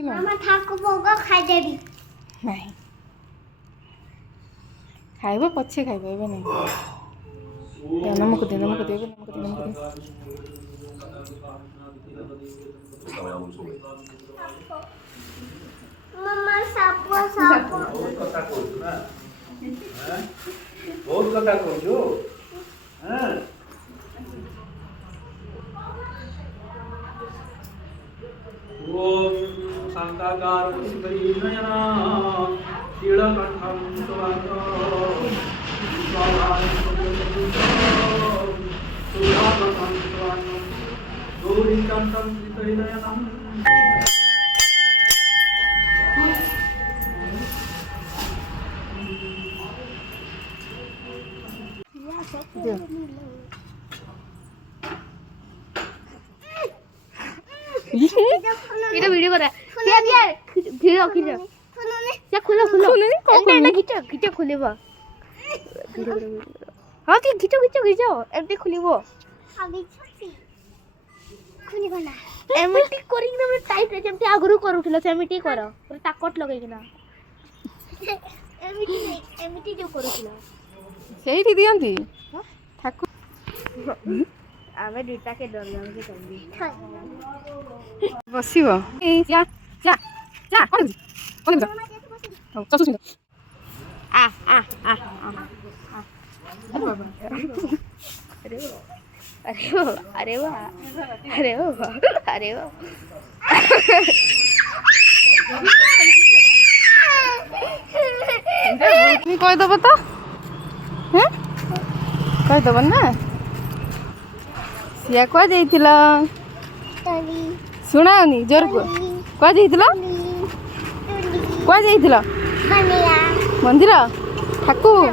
मामा ठाकु पोगा खाइ देबी नहीं खाइब पछे खाइब एबे नहीं नमक दे नमक दे नमक दे नमक दे मामा सापो सापो बहुत कथा कहू ना बहुत कथा कहू हां ओम शांताकार श्री नयना शीलकंठम सुवानो स्वाहाय सुधाकंठम सुवानो गौरीकांतम श्रीनयनम এটা ভিডিও করা দিয়া দিয়া ভিডিও কিলো যা খুলো খুলো এটা গিটো গিটো খুলিব হ্যাঁ কি গিটো গিটো গিটো এমনি খুলিব আগে ছুটি খুলিব না এমনি করি না মানে টাইট রে যেমতি আগুরু করুছিল সেমিটি কর পুরো তাকট লগাই কিনা এমনি এমনি যে করুছিল ସେଇଠି ଦିଅନ୍ତି ଠାକୁର ଆମେ ଦୁଇଟାକେ ଡରିଲାମ କି କଲି ବସିବ ଯା ଯା ଯା କୋନ ହଉ ଚସୁ ସୁନ୍ଦର ଆ ଆ ଆ अरे वाह अरे वाह अरे वाह তুমি কই দেব তো হ্যাঁ কই দেব না সিয়া কই যাইছিল শুনাওনি জোর কই যাইছিল কই যাইছিল মন্দির ঠাকুর